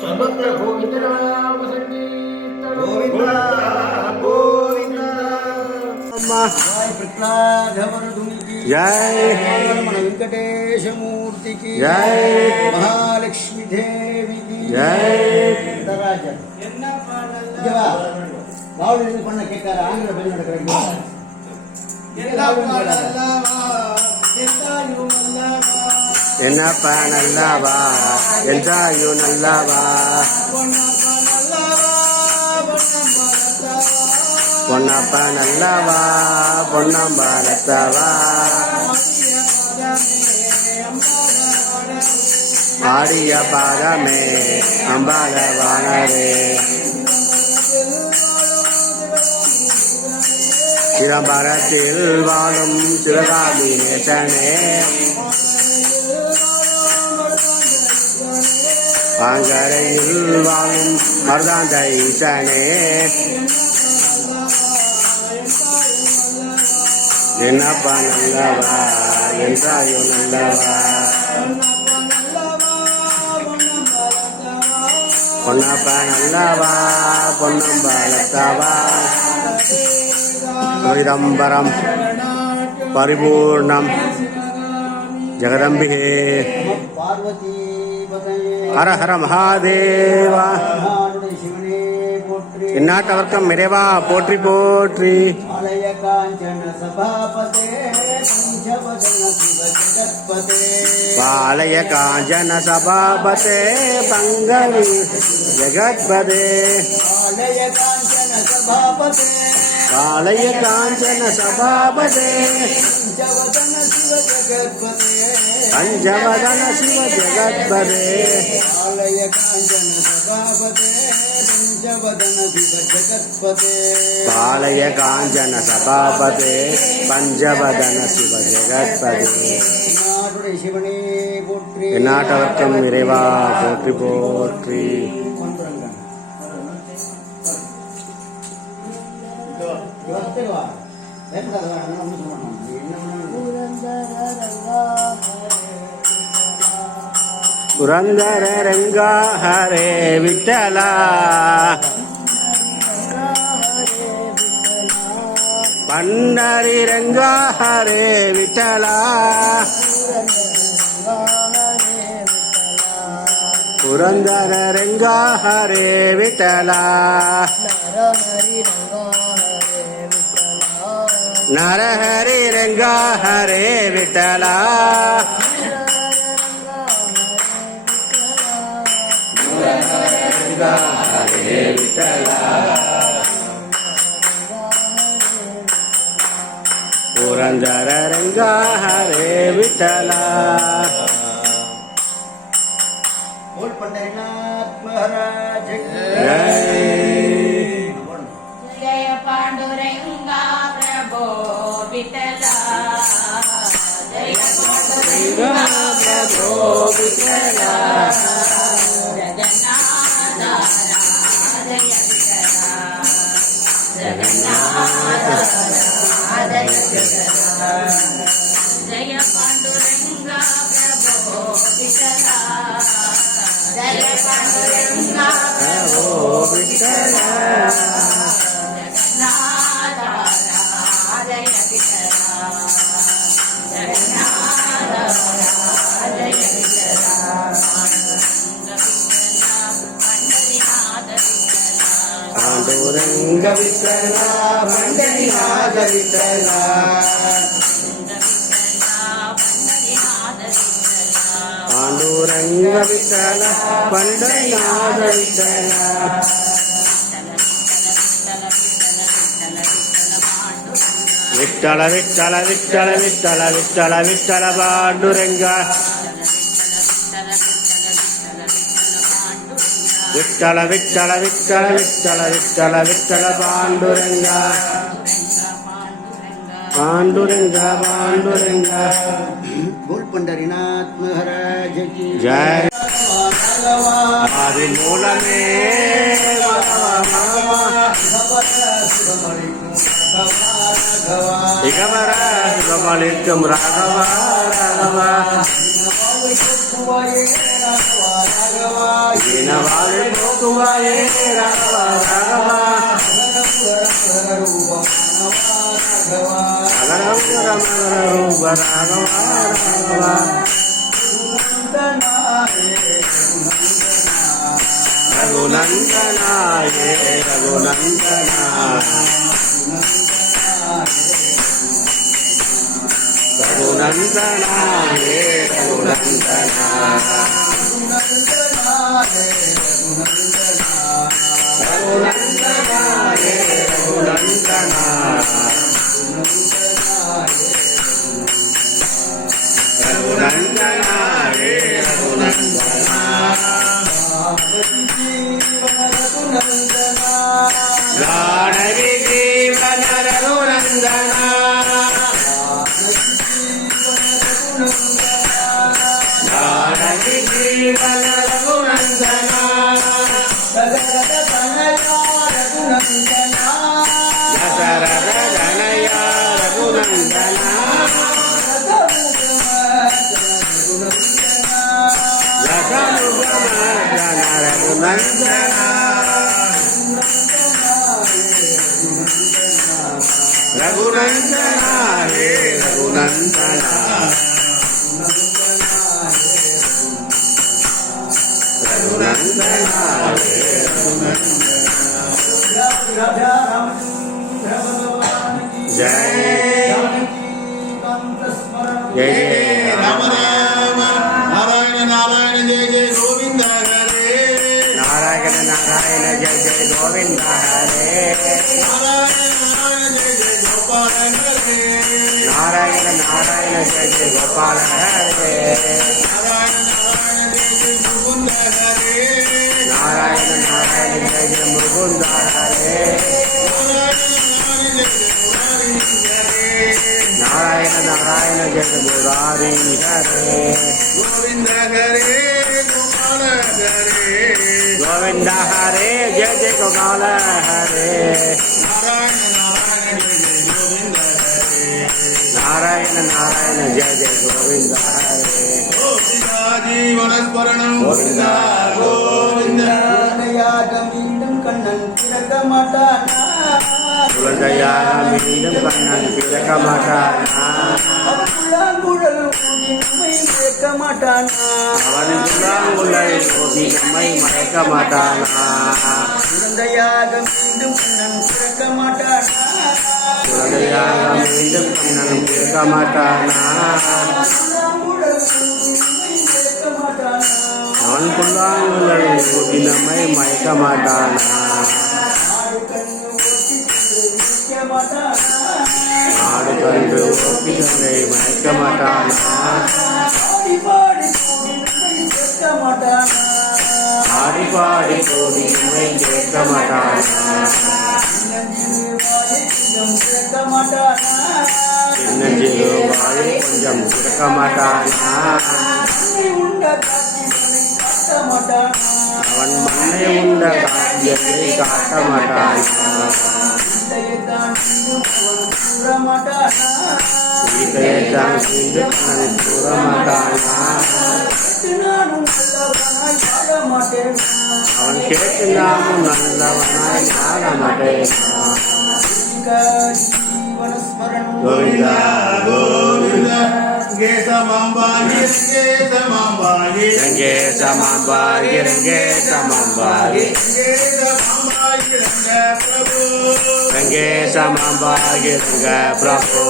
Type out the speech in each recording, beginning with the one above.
सर्वत्र गोविन्दनाम संकीर्तनं गोविन्द गोविन्द जय प्रह्लादवरदुनि की जय वेंकटेश मूर्ति की जय महालक्ष्मी देवी की जय राजन जवा गावल இது பண்ண கேட்கார ஆங்கில பெண் நடக்கறீங்க என்னப்பா நல்லவா என்றாயோ நல்லவா பொன்னப்பா நல்லவா பொன்னம்பாலத்தவா ஆடிய பாதமே அம்பாலவானரே சிதம்பரத்தில் வாழும் சிவகாமி நேசனே ஆங்கரையில் வாழும் மருதாந்த ஈசனே என்னப்பா நல்லவா என்றாயோ நல்லவா பொன்னப்பா நல்லவா பொன்னம்பாலத்தவா துரிதம்பரம் பரிபூர்ணம் ஜெகதம்பிகே பார்வதி ஹர ஹர மகாதேவா சிவனே போற்றி இந்நாட்டவர்க்கம் இறைவா போற்றி போற்றி ஆலய காஞ்சன சபாபதே பஞ்சவதன சிவ ஜகத்பதே பாலய காஞ்சன சபாபதே பங்கவி ஜெகத்பதே ஆலய காஞ்சன சபாபதே பாலய காஞ்சன சபாபதே பஞ்சவதன சிவ ஜகத்பதே பஞ்சவதன சிவ ஜெகத்பதே ஆலய காஞ்சன சபாபதே பஞ்சவதன சிவ ஜகத்பதே பாலய காஞ்சன சபாபதே பஞ்சவதன சிவ ஜெகத்பதே நாடுடைய சிவனே போற்றி இந்நாட்டவர்க்கம் இறைவா போற்றி போற்றி புரந்தர ரங்கா ஹரே விட்டலா பன்னரி ரங்கா ஹரே விட்டலா புரந்தர ரங்கா ஹரே விட்டலா நரஹரி ரங்கா ஹரே விட்டலா ஹரே விட்டலா புரந்தர ரங்கா ஹரே விட்டலா बोल पंढरीनाथ महाराज जय जय पांडुरंगा प्रभो विठला जय पांडुरंगा प्रभो विठला जगन्नाथ जय विठला जगन्नाथ जय विठला जय पांडुरंगा प्रभो विठला जय पांडुरंगा प्रभो विठला जगन्नाथ जय विठला जगन्नाथ जय विठला पांडुरंग विठला पंढरीनाथ विठला पांडुरंग विठला पंढरीनाथ विठला विठ्ठल विठ्ठल विठ्ठल विठ्ठल विठ्ठल विठ्ठल पांडुरंग विठ्ठल विठ्ठल विठ्ठल विठ्ठल विठ्ठल विठ्ठल पांडुरंग पांडुरंग पांडुरंग बोल पंढरीनाथ महाराज की जय आदि मूल में इकमरा सुगमलिक्कम राघव राघव ஈனவாழ்வை போக்குவாயே ராகவா ராகவா அகரூப ராகவா ராகவா ரகுநந்தனாயே ரகுநந்தனா ரகுநந்தனாயே ரகுநந்தனா ரகுநந்தனாயே ரகுநந்தனா ரகுநந்தனாயே ரகுநந்தனா ஜானகி ஜீவன ரகுநந்தனா ஜானகி ஜீவன ரகுநந்தனா தசரத தனயா ரகுநந்தனா ஜகமுகமர்தன ரகுநந்தனா ரகுநந்தனா ஹே ரகுநந்தனா ரகுநந்தனா ஹே ஜெய ஜெய ராம ராம நாராயண நாராயண ஜெய ஜெய கோவிந்த ஹரே நாராயண நாராயண ஜெய ஜெய கோவிந்த ஹரே நாராயண நாராயண ஜெய ஜெய கோபால ஹரே நாராயண நாராயண ஜெய ஜெய கோபால ஹரே நாராயண நாராயண ஜெய ஜெய முகுந்த ஹரே நாராயண நாராயண ஜெய ஜெய முகுந்த ஹரே நாராயண நாராயண ஜெய முராரி ஹரே கோவிந்த ஹரே கோபால ஹரே கோவிந்த ஹரே ஜெய ஜெய கோபால ஹரே நாராயண நாராயண ஜெய ஜெய கோவிந்த ஹரே ஜீவனஸ்மரணம் கோவிந்த கோவிந்த மீண்டும் கண்ணன் பிறக்க மாட்டானா குழந்தையாக மீண்டும் கண்ணன் பிறக்க மாட்டானா புல்லாங்குழல் ஊதி நம்மை மயக்க மாட்டானா அவன் புல்லாங்குழலை ஊதி நம்மை மயக்க மாட்டானா குழந்தையாக மீண்டும் கண்ணன் பிறக்க மாட்டானா குழந்தையாக மீண்டும் கண்ணன் பிறக்க மாட்டானா அவன் புல்லாங்குழலை ஊதி நம்மை மயக்க மாட்டானா ஆடு கண்டு ஓட்டி நம்மை மயக்க மாட்டானா ஆடி பாடி கோடி நம்மை கேட்க மாட்டானா சின்னஞ்சிறு வாயை கொஞ்சம் திறக்க மாட்டானா அவன் மண்ணை உண்ட காட்சியத்தை காட்ட மாட்டானா கீதையைத்தான் மீண்டும் கண்ணன் கூற மாட்டானா அவன் கேட்டு நாமும் நல்லவனாய் ஆக மாட்டேனா கோவிந்தா கோவிந்த கேசமாம்பாகி கேசமாம்பாகி ரங்கேசமாம்பாகி ரங்கேசமாம்பாகி பிரபு ரங்கேசமாம்பாகி ரங்க பிரபு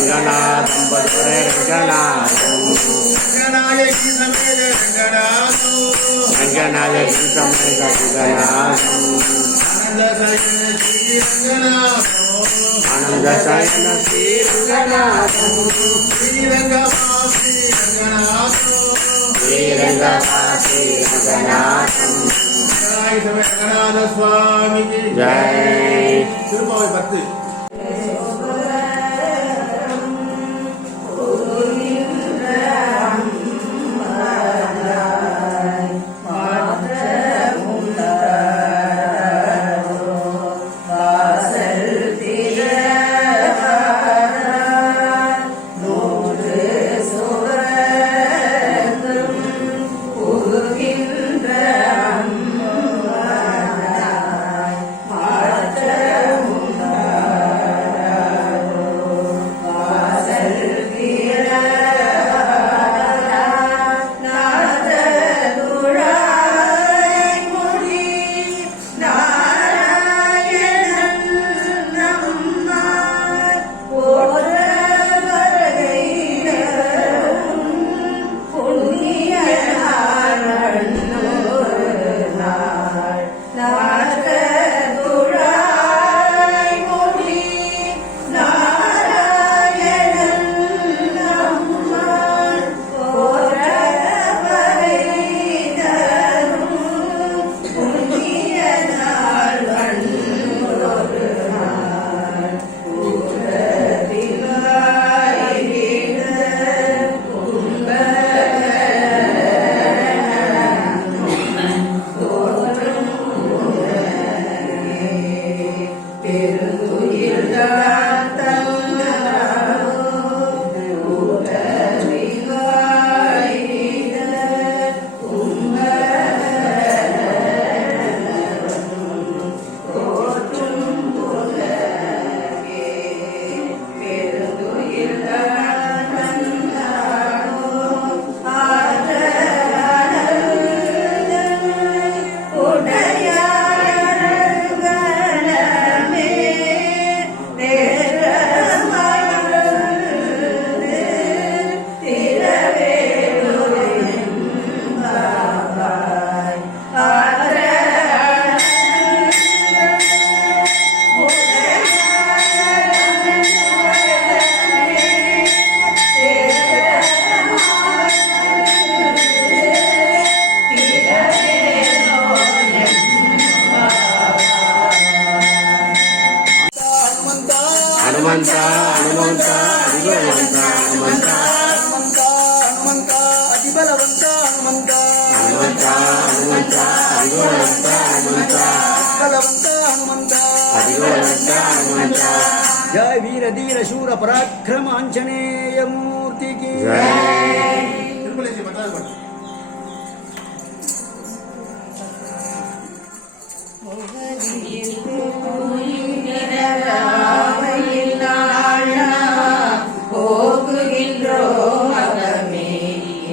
ரங்கநாதம் பதுரை ரங்கநாதம் ரங்கநாயகி சமேத ரங்கநாதம் ரங்கநாயகி சமேத ரங்கநாதம் ஆனந்த சயன ஸ்ரீ ரங்கநாதம் ஸ்ரீரங்கவாசி ரங்கநாதம் ஸ்ரீரங்கவாசி ரங்கநாதம் ரங்கநாத சுவாமிக்கு ஜெய் திருப்பாவை 10 வாசல் திறவார் బలవంత హనుమంత అదిగోవంత హనుమంత జయ వీర ధీర శూర పరాక్రమ ఆంజనేయ మూర్తికి జై. போகுகின்றோம் அவமே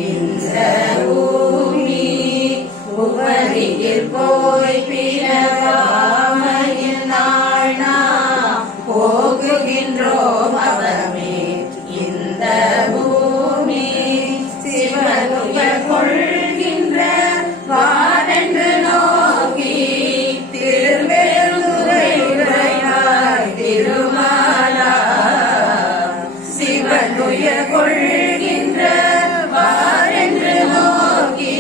இந்த பூமி புவரியில் போய் பிறவாமையில் நாள்னா போகுகின்றோம் அவமே இந்த பூமி சிவனுய கொள்கின்ற வாரென்று நோக்கி திரும்பெருந்துரையாய் திருமாலா சிவனுய கொள்கின்ற வாரென்று நோக்கி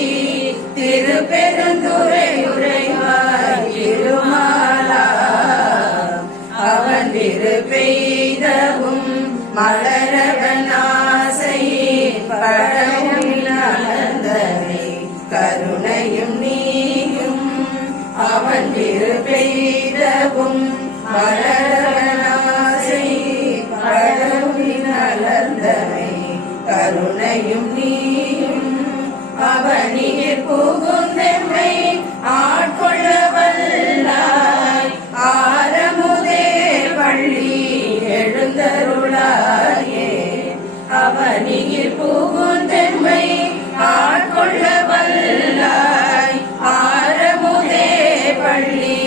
திருப்பெருந்துரை உரைவாய் திருமாலா அவன் பெய்தவும் மலரவன் ஆசை பழமும் நலந்தனை கருணையும் நீயும் அவன் பெய்தவும் மலரவன் ஆசை பழமும் நலந்தனை கருணையும் நீயும் அவனில் புகுந்தெம்மை ஆட்கொள்ள வல்லாய் ஆரமுதே பள்ளி எழுந்தருளாயே அவனில் புகுந்தெம்மை ஆட்கொள்ள வல்லாய் ஆரமுதே பள்ளி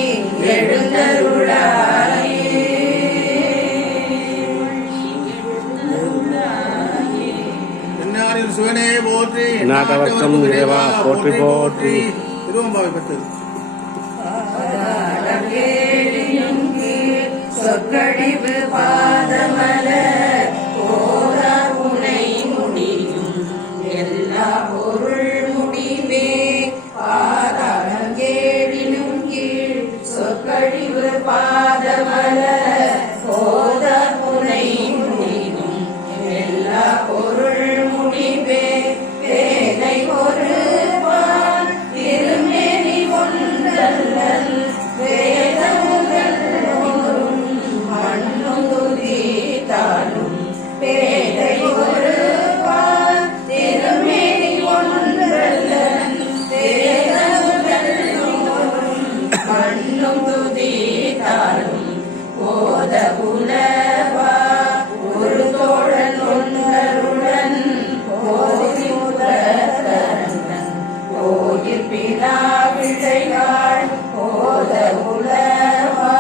எழுந்தருளாயே சிவனே போற்றி நாட்டவர்க்கம் இறைவா போற்றி போற்றி. திருவம்பாவை பெற்றது சொற்கழிவு பாதமலர் போதார் உனை முடியும் எல்லா பொருள் முடிவே பாதாளம் கேடினும் கீழ் சொற்கழிவு பாதமலர் போதார் உனை முடியும் எல்லா பொருள் முடிவே வேலை ஒரு பால் திருமேனி ஒன்றல்லல் வேதமுதல் மண்ணும் துதித்தாலும் பேதை ஒரு பால் திருமேனி ஒன்றல்லல் வேதமுதல் மண்ணும் துதித்தாலும் போத புலவா ஒரு தோழன் ஒன்றருடன் போதி முதரன் கோயில் பிலா விளையாள் போத உலவா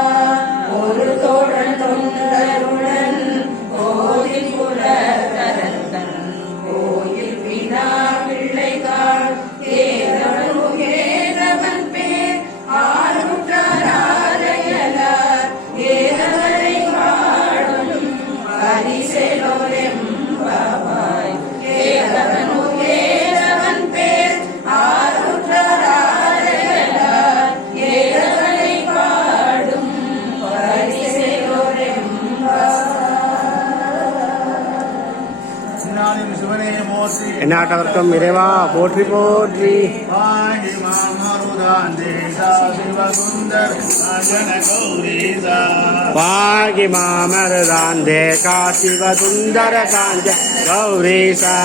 ஒரு தோழன் ஒன்றருடன் கோதி புலகரன் கோயில் பிலா விளையாள் ஏதவன் பேர் ஆறுற்றாரையலார் ஏதவரை பாடும் பரிசெலோரெம்பாவாய் ஏதவன் பேர் ஆறுற்றாரையலார் ஏதவரை பாடும் சின்னாளின் சிவனே போற்றி எந்நாட்டவர்க்கம் இறைவா போற்றி போற்றி. பாஹி மாமருதான் தேசா சிவசுந்தர் ராஜன கௌரீசா பாகி மாமருதான் தேகா சிவ சுந்தர காஞ்ச கௌரீசா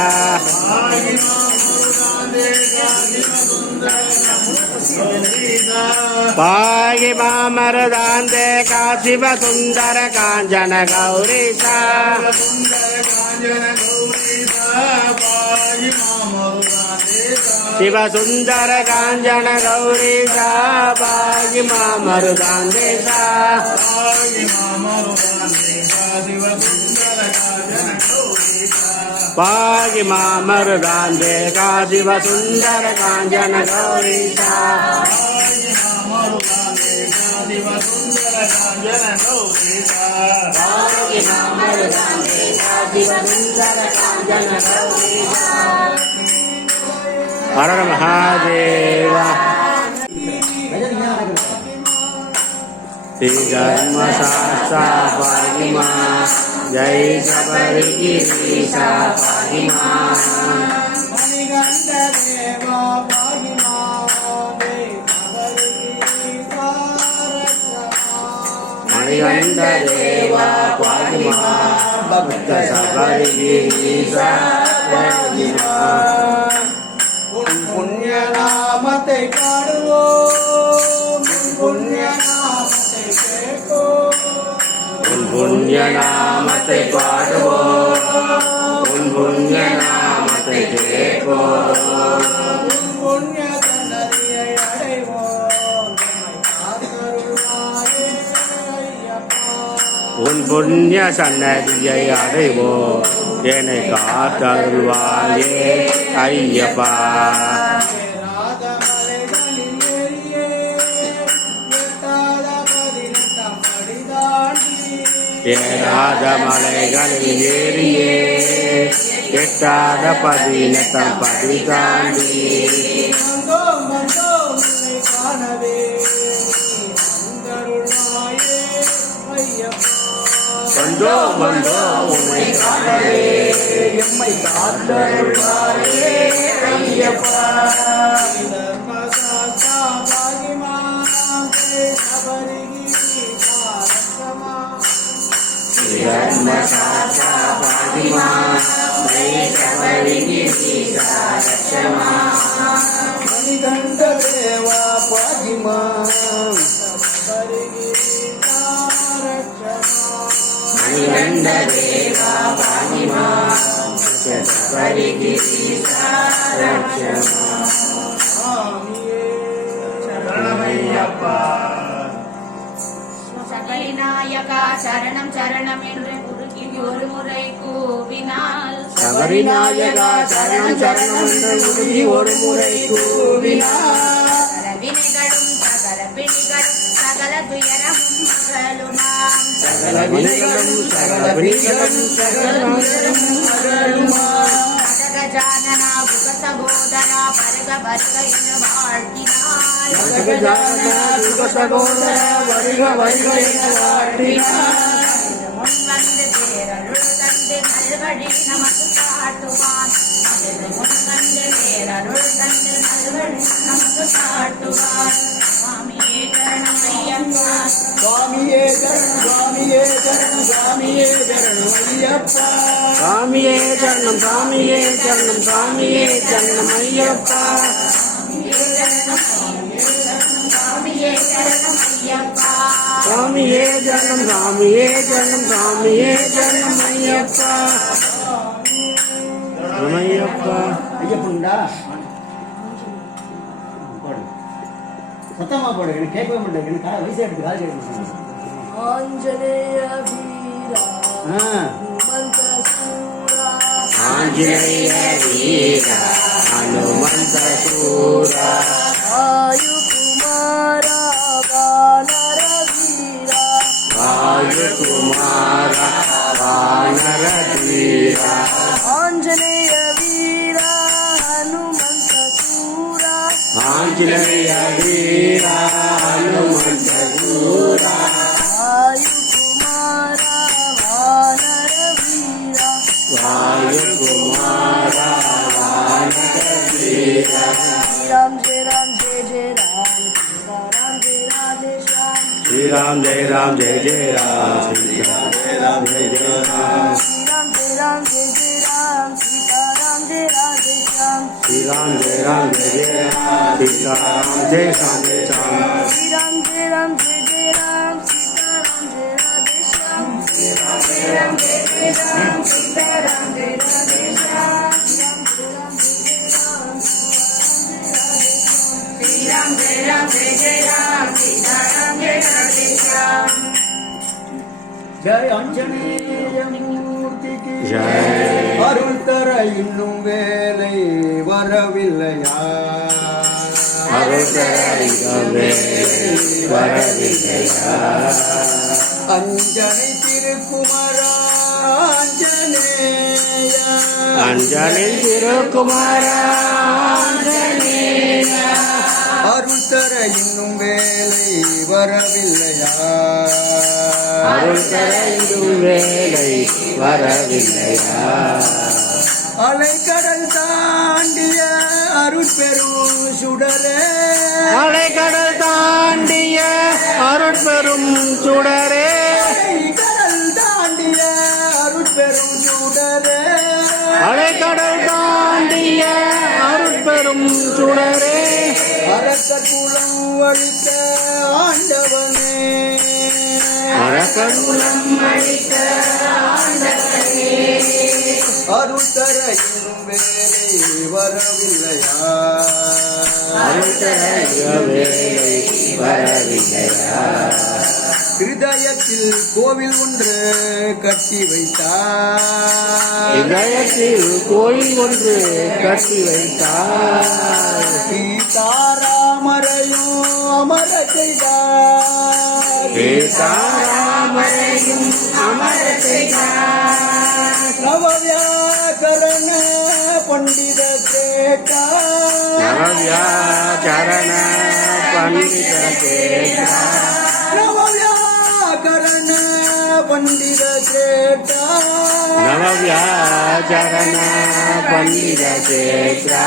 பாஹி மாமருதான் தேசா சிவசுந்தர் கௌரீசா பாகி மாமருதான் தேகா சிவ சுந்தர காஞ்சன கௌரீசா சுந்தர காஞ்சன கௌரீசா பாஹி மாமருதான் தேசா சிவ சுந்தர காஞ்சன கௌரீசா பாகி மாமருதான் தேசா பாஹி மாமருதான் தேசா சிவசுந்தர காஞ்சன கௌரீசா பாகி மாமருதான் தேகா சிவ சுந்தர காஞ்சன கௌரீசா பாஹி மாமருதான் தேசா சிவசுந்தர காஞ்சன கௌரீசா பாகி மாமருதான் தேகா சிவ சுந்தர காஞ்சன கௌரீசா. ஹர மகாதேவ. श्री धर्म शास्त्रा पाहिमा जय सबरीसा पाहिमा மணிகண்ட தேவா பாகிமா தேவ மணிகண்ட தேவா பாதிமா பக்த சபரிகிரீசா பாதிமா உன் புண்ணிய நாமத்தை பாடுவோம் புண்ணிய நாமத்தை கேட்போம் உன் புண்ணிய நாமத்தை பாடுவோம் உன் புண்ணிய நாமத்தை கேட்போம் புண்ணிய சன்னதியை அடைவோம் நம்மை காத்தருள்வாயே ஐயப்பா உன் புண்ணிய சன்னதியை அடைவோம் என்னை காத்தருள்வாயே ஐயப்பா ராஜமலைகளில் ஏறியே எட்டாத 18ஆம் படி தாண்டி ஏறாத மலைகளில் ஏறியே எட்டாத 18ஆம் படி தாண்டி வந்தோம் வந்தோம் உன்னை காணவே வந்தருள்வாயே ஐயப்பா வந்தோம் வந்தோம் உன்னை காணவே எம்மை காத்தருள்வாயே ஐயப்பா தர்மசாஸ்தா பாகிமா சபரிகிரீசா ரட்சமா தர்மசாஸ்தா பாதிமா சபரிகிரீசா ரட்சமா மணிகண்ட தேவா பாகிமா சபரிகிரீசா ரட்சமா மணிகண்ட தேவா பாதிமா சபரிகிரீசா ரட்சமா சரணமையப்பா சபரிநாயகா சரணம் சரணம் என்று குறுக்கி ஒரு முறை கூவினால் சபரிநாயகா சரணம் சரணம் என்று உறுதி ஒரு முறை கூவினார் சகல வினைகளும் சகல பிணிகளும் சகல துயரமும் மகளுமாம் சகல வினைகளும் சகல வினைகளும் சகல துயரமும் மகளுமாம் கனகஜானனா புக சகோதரா பருக பருக என்று வாழ்த்தினாள் ஜகஜானனா துர்க சகோதரா வருக வருக என வாழ்த்தினார் முன் வந்து தேரருள் தந்து நல்வழி நமக்கு காட்டுவான் முன் வந்து தேரருள் தந்து நல்வழி நமக்கு காட்டுவான் சுவாமியே சரணம் ஐயப்பா சுவாமியே சரணம் சுவாமியே சரணம் சுவாமியே சரணம் ஐயப்பா சாமியே சரணம் சாமியே சரணம் சாமியே சரணம் ஐயப்பா சுவாமியே சரணம் ஐயப்பா சாமியே சரணம் சாமியே சரணம் சாமியே சரணம் ஐயப்பா சரணம் ஐயப்பா ஐயப்பன்டா போடு சத்தமா போடு எனக்கு கேட்கவே மாட்டேன் எனக்கு வயசு எடுத்து கால் கேட்க மாட்டேன் ஆஞ்சநேய வீரா ஹனுமந்த சூரா ஆஞ்சநேய வீரா ஹனுமந்த சூரா வாயுகுமாரா வானர வீரா வாயுகுமாரா வானர வீரா ஆஞ்சநேய வீரா ஹனுமந்த சூரா ஆஞ்சநேய வீரா ஹனுமந்த சூரா வாயுகுமாரா வானர வீரா வாயுகுமாரா வானர வீரா ராம் ஜெய ராம் ஜெய ஜெய ராம் சீதாராம் ஜெய ராதே श्री राम जय राम श्याम जय जय राम श्री राम जय राम जय जय राम श्रीराम जय राम जय जय राम सीताराम जय राधे श्याम श्री राम जय राम जय जय राम सीता राम जय श्याम जय श्याम श्रीराम जय राम जय जय राम सीताराम जय राधे श्याम श्रीराम जय राम जय जय राम सीताराम जय राधे श्याम श्रीराम जय राम जय जय राम सीताराम जय राधे श्याम ஜெய் ஆஞ்சநேய மூர்த்திக்கு जय அருள் தர இன்னும் வேலை வரவில்லையா அருள் தரவே வரவில்லையா அஞ்சனை திருக்குமரா ஆஞ்சநேயா அஞ்சலி திருக்குமாரா அருள் தர இன்னும் வேலை வரவில்லையா அருள் தரையும் வேலை வரவில்லையா அலைக்கடல் தாண்டிய அருட்பெரும் சுடரே அலைக்கடல் தாண்டிய அருட்பெரும் சுடரே கடல் தாண்டிய அருட்பெரும் சுடரே அலைக்கடல் தாண்டிய அருட்பெரும் சுடரே அரக்ககுலம் அழித்த ஆண்டவனே அரக்ககுலம் அழித்த அருள் தர இன்னும் வேலை வரவில்லையா அருள் தர வேலை வரவில்லையா ஹிருதயத்தில் கோவில் ஒன்று கட்டி வைத்தார் இதயத்தில் கோயில் ஒன்று கட்டி வைத்தார் சீதாராமரையும் அமர செய்தார் சீதாராமரையும் அமர செய்தார் நவவியாகரண பண்டித சேட்டா நவவியாகரண பண்டித சேட்டா நவவியாகரண பண்டித சேட்டா நவவியாகரண பண்டித சேட்டா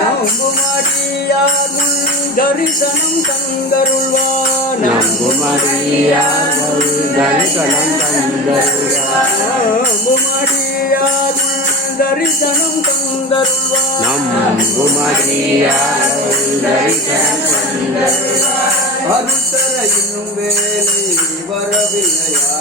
நம்புமடியார் முன் தரிசனம் தந்தருள்வார் நம்புமடியார்கள் தரிசனம் தந்தருள்வார் நம்புமடியார் முன் தரிசனம் தந்தருள்வார் நம்புமடியார்கள் தரிசனம் தந்தருள்வார் அருள் தர இன்னும் வேலை வரவில்லையா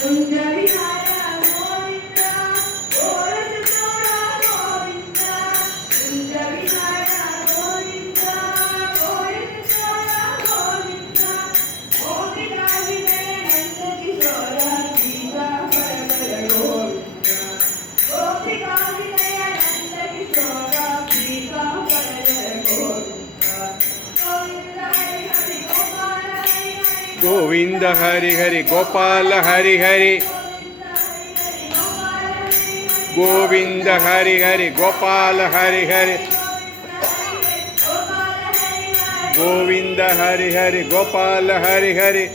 कुंज विहारा गोविंदा गोरख जोड़ा गोविंदा कुंज विहारा गोविंदा गोरख जोड़ा गोविंदा गोपिका विनय नंद किशोरा गीता परवर गोविंदा गोपिका विनय नंद किशोरा गीता परवर गोविंदा गोविंद हरि हरि गोपाल हरि हरि गोविंद हरि हरि गोपाल हरि हरि गोविंद हरि हरि गोपाल हरि हरि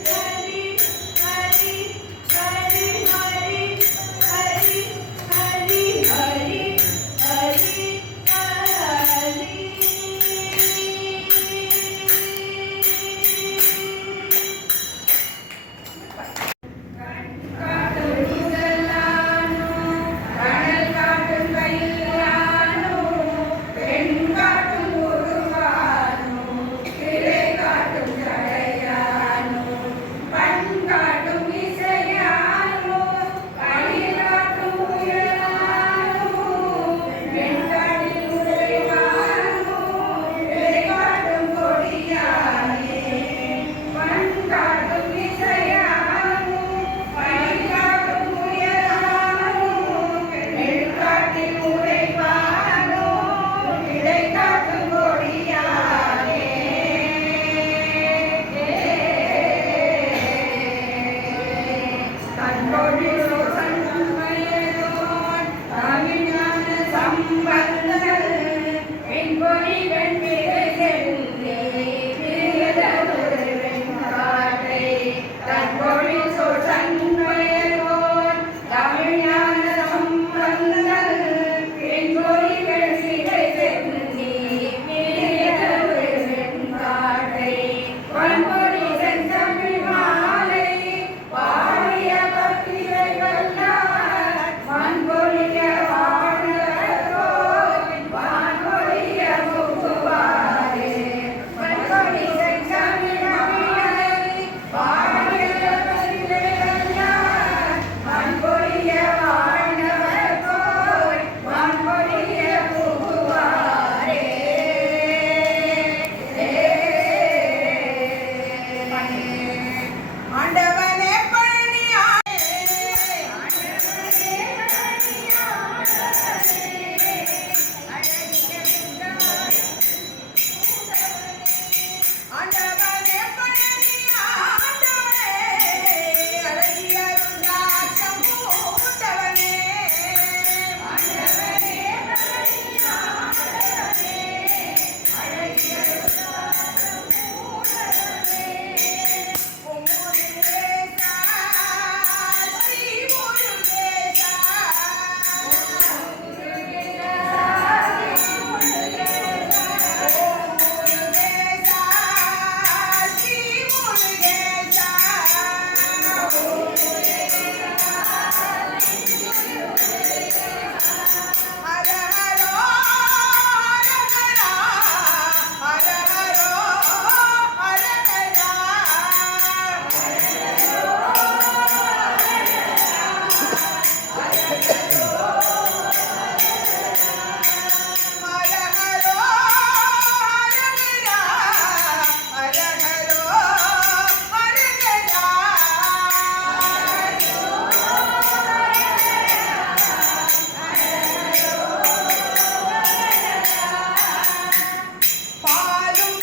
பாலும்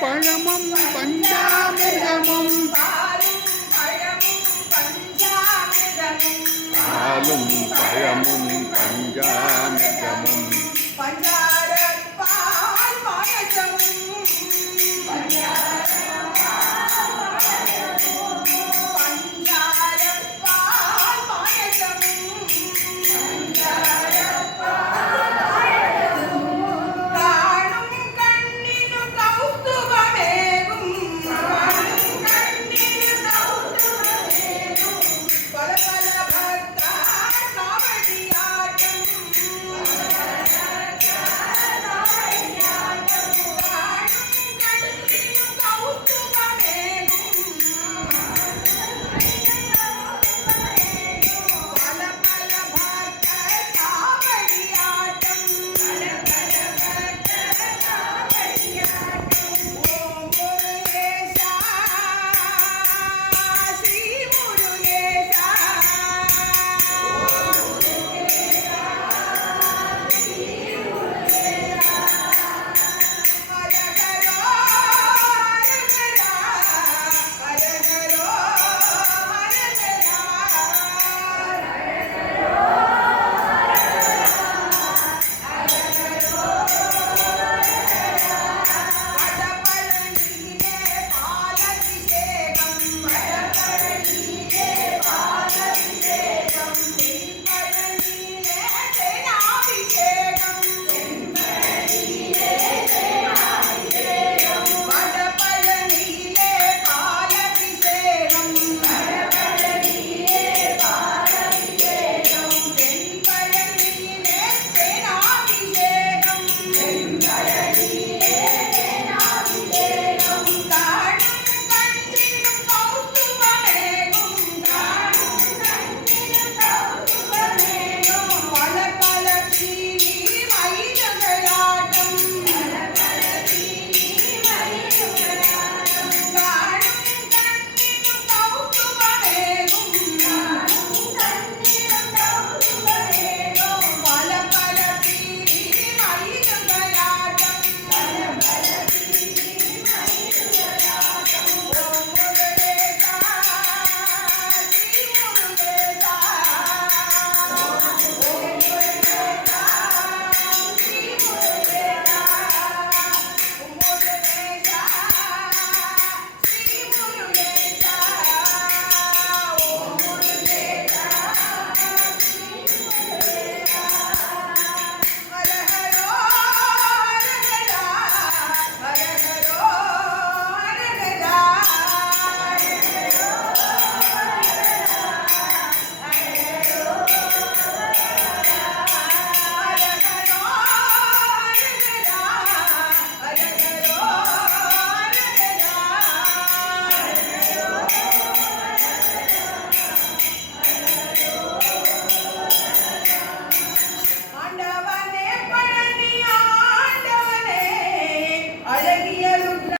பழமும் பஞ்சாமிர்தமும்